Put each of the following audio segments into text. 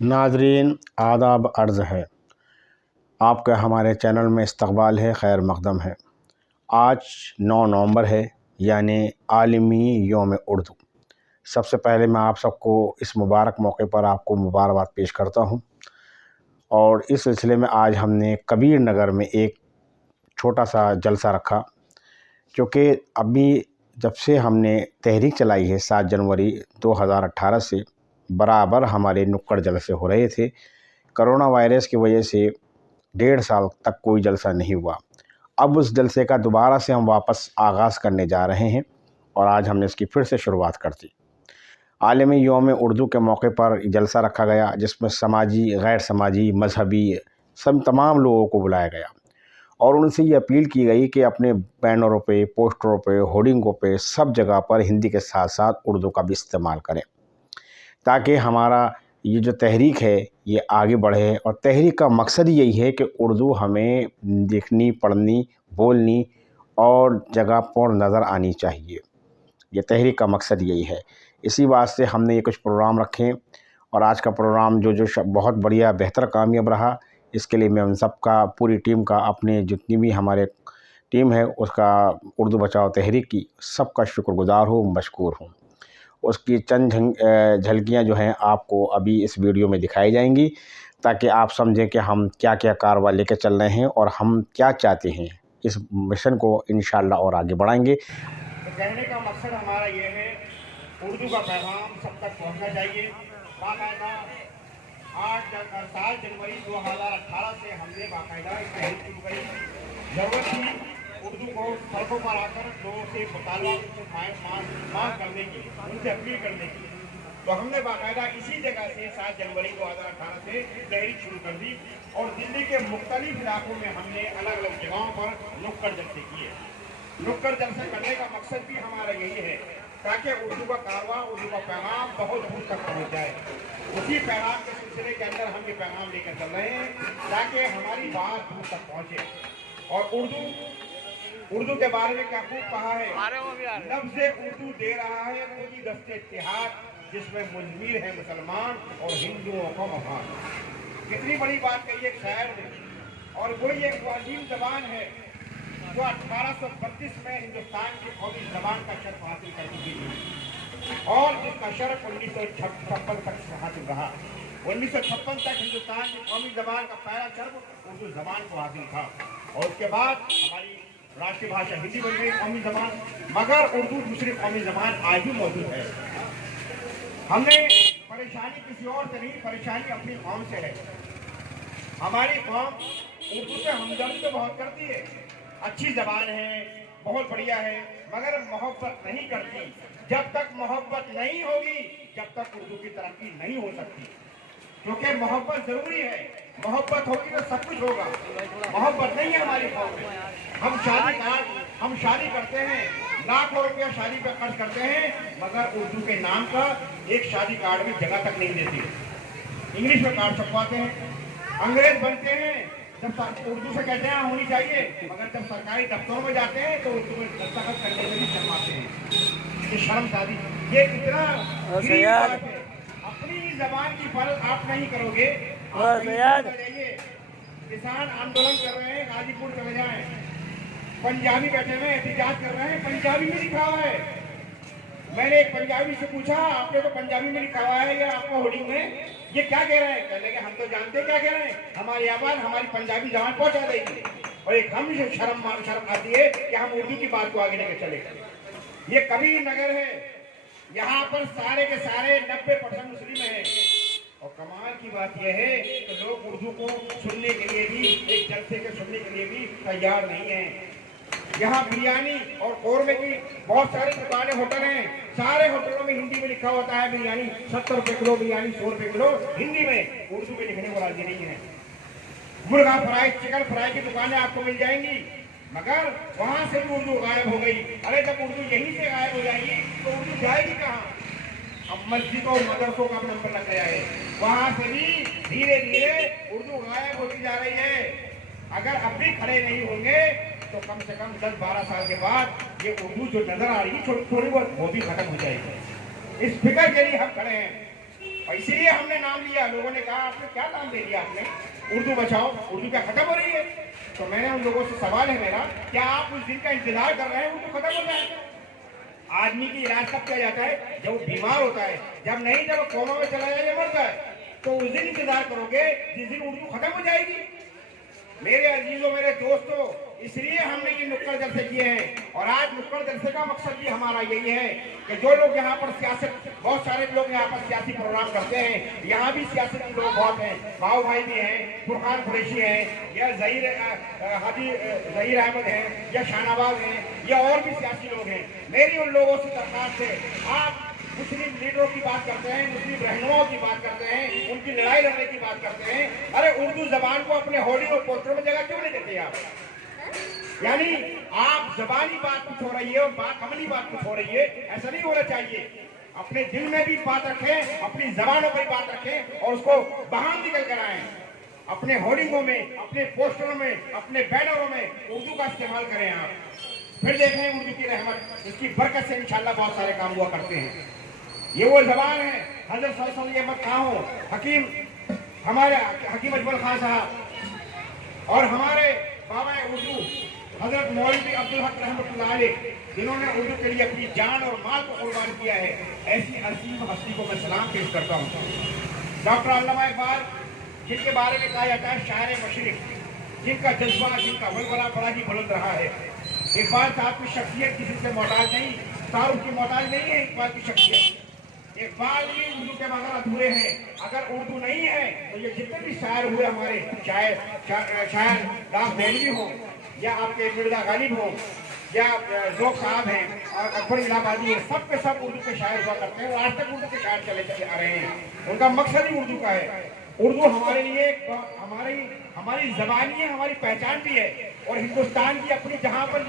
नाजरीन आदाब अर्ज़ है, आपका हमारे चैनल में इस्तकबाल है, खैर मक़दम है। आज 9 नवंबर है, यानी आलमी यौम उर्दू। सबसे पहले मैं आप सबको इस मुबारक मौके पर आपको मुबारकबाद पेश करता हूँ। और इस सिलसिले में आज हमने कबीर नगर में एक छोटा सा जलसा रखा, क्योंकि अभी जब से हमने तहरीक चलाई है 7 जनवरी 2018 से बराबर हमारे नुक्कड़ जलसे हो रहे थे। कोरोना वायरस की वजह से 1.5 साल तक कोई जलसा नहीं हुआ। अब उस जलसे का दोबारा से हम वापस आगाज़ करने जा रहे हैं और आज हमने इसकी फिर से शुरुआत कर दी। आलमी यौम उर्दू के मौके पर जलसा रखा गया, जिसमें समाजी, गैर समाजी, मजहबी सब तमाम लोगों को बुलाया गया और उनसे ये अपील की गई कि अपने बैनरों पे, पोस्टरों पे, होर्डिंगों पे सब जगह पर हिंदी के साथ साथ उर्दू का भी इस्तेमाल करें, ताकि हमारा ये जो तहरीक है ये आगे बढ़े। और तहरीक का मकसद यही है कि उर्दू हमें लिखनी, पढ़नी, बोलनी और जगह पर नज़र आनी चाहिए। ये तहरीक का मकसद यही है। इसी वास्ते हमने ये कुछ प्रोग्राम रखे और आज का प्रोग्राम जो बहुत बढ़िया बेहतर कामयाब रहा। इसके लिए मैं उन सब का, पूरी टीम का, अपने जितनी भी हमारे टीम है उसका, उर्दू बचाओ तहरीक की, सबका शुक्रगुजार हूँ, मशकूर हूँ। उसकी चंद झलकियाँ जो हैं आपको अभी इस वीडियो में दिखाई जाएंगी, ताकि आप समझें कि हम क्या क्या कार्रवाई लेकर चल रहे हैं और हम क्या चाहते हैं। इस मिशन को इंशाअल्लाह और आगे बढ़ाएंगे। तो कहने का मकसद हमारा ये है, उर्दू का पैगाम सब तक पहुंचना चाहिए। बाकायदा 7 जनवरी 2018 से हमने बाकायदा इस तहरीक शुरू करी। जरूरत थी उर्दू को सड़कों पर आकर लोगों से मुतालबा, मांग करने की, उनसे अपील करने की। तो हमने बाकायदा इसी जगह से 7 जनवरी 2018 से तहरीक शुरू कर दी और दिल्ली के मुख्तलिफ इलाकों में हमने अलग अलग जगहों पर नुक्कड़ जलसे किए। नुक्कड़ जलसे करने का मकसद भी हमारा यही है, ताकि उर्दू का कारवां, उर्दू का पैगाम बहुत दूर तक पहुंच जाए। उसी पैगाम के सिलसिले के अंदर हम ये पैगाम लेकर चल रहे हैं, ताकि हमारी बात दूर तक पहुंचे। और उर्दू के बारे में क्या खूब कहा है, लफ्ज़े उर्दू दे रहा है पूरी दस्ते इत्तेहाद, जिसमें मुजमिर है मुसलमान और हिंदुओं को मफाद। कितनी बड़ी बात कही एक शायर ने। और वही एक अजीम जबान है जो 1832 में हिंदुस्तान की कौमी जबान का शर्फ हासिल कर चुकी थी और जिसका शर्फ 1956 तक हासिल रहा। 1956 तक हिंदुस्तान की कौमी जबान का पहला शर्फ उर्दू जबान को हासिल था और उसके बाद हमारी राष्ट्रीय भाषा हिंदी बन गई कौमी जबान, मगर उर्दू दूसरी कौमी जबान आज भी मौजूद है। हमने परेशानी किसी और से नहीं, परेशानी अपनी कौम से है। हमारी कौम उर्दू से हमदर्दी तो बहुत करती है, अच्छी जबान है, बहुत बढ़िया है, मगर मोहब्बत नहीं करती। जब तक मोहब्बत नहीं होगी, जब तक उर्दू की तरक्की नहीं हो सकती, क्योंकि मोहब्बत जरूरी है। मोहब्बत होगी तो सब कुछ होगा। मोहब्बत नहीं है हमारी कौम में। हम शादी करते हैं, लाखों रुपया शादी पर खर्च करते हैं, मगर उर्दू के नाम का एक शादी कार्ड में जगह तक नहीं देती। इंग्लिश में कार्ड छपवाते हैं, अंग्रेज बनते हैं, जब उर्दू से कहते हैं होनी चाहिए, मगर जब सरकारी दफ्तरों में जाते हैं तो उर्दू में दस्तखत करने में भी शर्माते हैं। ये शर्मसारी, ये इतना बात है। अपनी जबान की परख आप नहीं करोगे। किसान आंदोलन कर रहे हैं, गाजीपुर चले जाएं, पंजाबी बैठे हुए एहतजाज कर रहे हैं, पंजाबी में लिखा हुआ है। मैंने एक पंजाबी से पूछा, आपने तो पंजाबी में लिखा हुआ है ये आपका होर्डिंग में, ये क्या कह रहे हैं? कहने के हम तो जानते क्या कह रहे हैं, हमारी आवाज हमारी पंजाबी जबान पहुंचा देगी। और एक हम शर्म आती है कि हम उर्दू की बात को आगे लेकर चले। ये कबीर नगर है, यहाँ पर सारे के सारे 90% मुस्लिम हैं। और कमाल की बात यह है कि लोग उर्दू को सुनने के लिए भी, एक जलसे के सुनने के लिए भी तैयार नहीं हैं। यहाँ बिरयानी और कौरमे की बहुत सारी दुकानें, होटल हैं, सारे होटलों में हिंदी में लिखा होता है बिरयानी 70 रुपये किलो, बिरयानी 100 रुपये किलो हिंदी में, उर्दू में लिखने को राजी नहीं है। मुर्गा फ्राई, चिकन फ्राई की दुकानें आपको मिल जाएंगी, मगर वहां से भी उर्दू गायब हो गई। अरे जब उर्दू यहीं से गायब हो जाएगी तो उर्दू जाएगी कहाँ? अब मस्जिदों मदरसों का नंबर लग गया है, वहां से भी धीरे धीरे उर्दू गायब होती जा रही है। अगर अब भी खड़े नहीं होंगे तो कम से कम 10-12 साल के बाद ये उर्दू जो नजर आ रही है थोड़ी बहुत वो भी खत्म हो जाएगी। इस फिक्र के लिए हम खड़े हैं और इसलिए हमने नाम लिया। लोगों ने कहा आपने क्या नाम दे दिया आपने, उर्दू बचाओ, उर्दू क्या खत्म हो रही है? तो मैंने उन लोगों से सवाल है मेरा, क्या आप उस दिन का इंतजार कर रहे हैं उर्दू खत्म हो जाए? आदमी की इलाज कब किया जाता है? जब वो बीमार होता है, जब नहीं, जब कोमा में चला जाए या मर जाए, तो उस दिन इंतजार करोगे जिस दिन उर्दू खत्म हो जाएगी। मेरे अजीजों, मेरे दोस्तों, इसलिए हमने ये नुक्कड़ जलसे किए हैं। और आज नुक्कड़ जलसे का मकसद भी हमारा यही है कि जो लोग यहाँ पर सियासत, बहुत सारे लोग यहाँ पर सियासी प्रोग्राम करते हैं, यहाँ भी सियासती लोग बहुत हैं, बाबू भाई भी हैं, फुरकान कुरैशी हैं, या जहीर अहमद हैं, या शाहनवाज हैं, या और भी सियासी लोग हैं। मेरी उन लोगों से दरख्वास्त है, आप मुस्लिम लीडरों की बात करते हैं, मुस्लिम रहनुमाओं की बात करते हैं, उनकी लड़ाई लड़ने की बात करते हैं, अरे उर्दू जबान को अपने होर्डिंग और पोस्टरों में जगह क्यों नहीं देते आप? यानी आप जबानी बात कुछ हो रही है और बात अमली बात कुछ हो रही है, ऐसा नहीं होना चाहिए। अपने दिल में भी बात रखें, अपनी जबानों पर बात रखें और उसको बाहर निकल कर आए। अपने होर्डिंगों में, अपने पोस्टरों में, अपने बैनरों में उर्दू का इस्तेमाल करें आप। फिर देखें उर्दू की रहमत, इसकी बरकत से इंशाल्लाह बहुत सारे काम हुआ करते हैं। ये वो जबान है, हजरत सल्लल्लाहु अलैहि वसल्लम कहाँ हो, हमारे हकीम अजमल खान साहब और हमारे बाबा उर्दू हजरत मौलवी अब्दुल हक रहमतुल्लाह अलैह, जिन्होंने उर्दू के लिए अपनी जान और माल को कुर्बान किया है, ऐसी अजीम हस्ती को मैं सलाम पेश करता हूँ। डॉक्टर अल्लामा इकबाल, जिनके बारे में कहा जाता है शायर मशरिक, जिनका जज्बा, जिनका वलवला बड़ा ही बुलंद रहा है। इकबाल साहब की शख्सियत किसी से मोहताज नहीं, तारुफ की मोहताज नहीं है इकबाल की शख्सियत। इकबाल भी उर्दू के बगैर अधूरे हैं। अगर उर्दू नहीं है तो ये जितने भी शायर हुए हमारे, शायर दास देलवी हो, या आपके मिर्जा गालिब हो, या जोक साहब हैं और अकबर इलाहाबादी है, सब के सब उर्दू के शायर हुआ करते हैं और आज तक उर्दू के शायर चले आ रहे हैं। उनका मकसद ही उर्दू का है। उर्दू हमारे लिए हमारी जबानी है, हमारी पहचान भी है। और हिंदुस्तान की अपनी जहाँ पर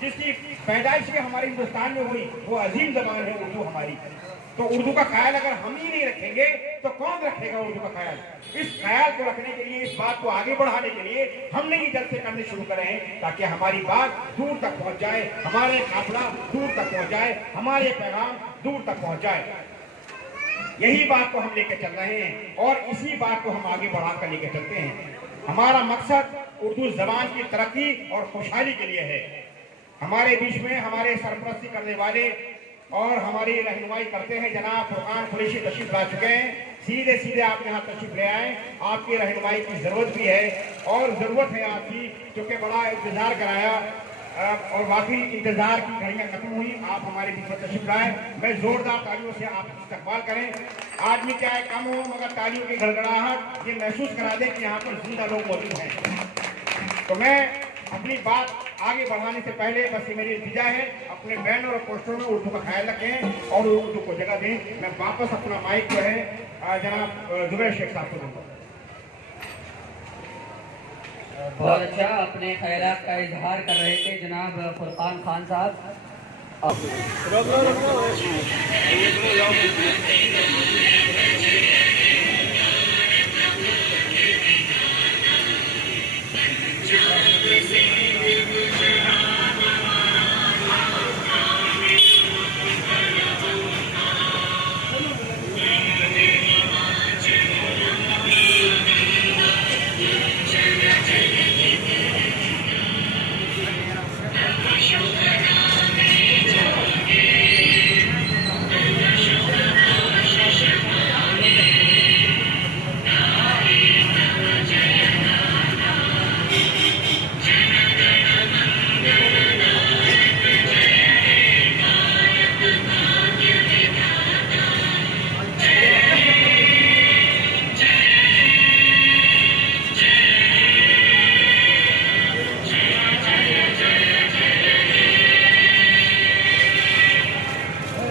जिसकी पैदाइश भी हमारे हिंदुस्तान में हुई, वो अजीम जबान है उर्दू हमारी। तो उर्दू का ख्याल अगर हम ही नहीं रखेंगे तो कौन रखेगा उर्दू का ख्याल? इस ख्याल को रखने के लिए, इस बात को आगे बढ़ाने के लिए हमने ये जलसे करने शुरू करे हैं, ताकि हमारी बात दूर तक पहुंच जाए, हमारे काफिला दूर तक पहुंच जाए, हमारे पैगाम दूर तक पहुंच जाए। यही बात को हम लेके चल रहे हैं और इसी बात को हम आगे बढ़ा कर लेके चलते हैं। हमारा मकसद उर्दू जबान की तरक्की और खुशहाली के लिए है। हमारे बीच में हमारे सरपरस्ती करने वाले और हमारी रहनुमाई करते हैं जनाब फुरकान कुरैशी तशरीफ ला चुके हैं। सीधे सीधे आप यहाँ तशरीफ ले आए, आपकी रहनुमाई की ज़रूरत भी है और ज़रूरत है आपकी, क्योंकि बड़ा इंतज़ार कराया और बाकी इंतज़ार की घड़ियाँ खत्म हुई, आप हमारे बीच में तशरीफ लाए। मैं ज़ोरदार तालियों से आप इस्तकबाल करें। आदमी क्या है, कम हो मगर तालियों की गड़गड़ाहट ये महसूस करा दे कि यहाँ पर जिंदा लोग मौजूद हैं। तो मैं अपनी बात आगे बढ़ाने से पहले बस ये मेरी इल्तिजा है, अपने बैनर और पोस्टरों में उर्दू का ख्याल रखें और उर्दू को जगह दें। मैं वापस अपना माइक जो है जनाब जुबैर शेख साहब को दूंगा। बहुत अच्छा, अपने ख्यालात का इजहार कर रहे थे जनाब फुरकान खान साहब।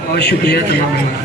बहुत शुक्रिया तमाम।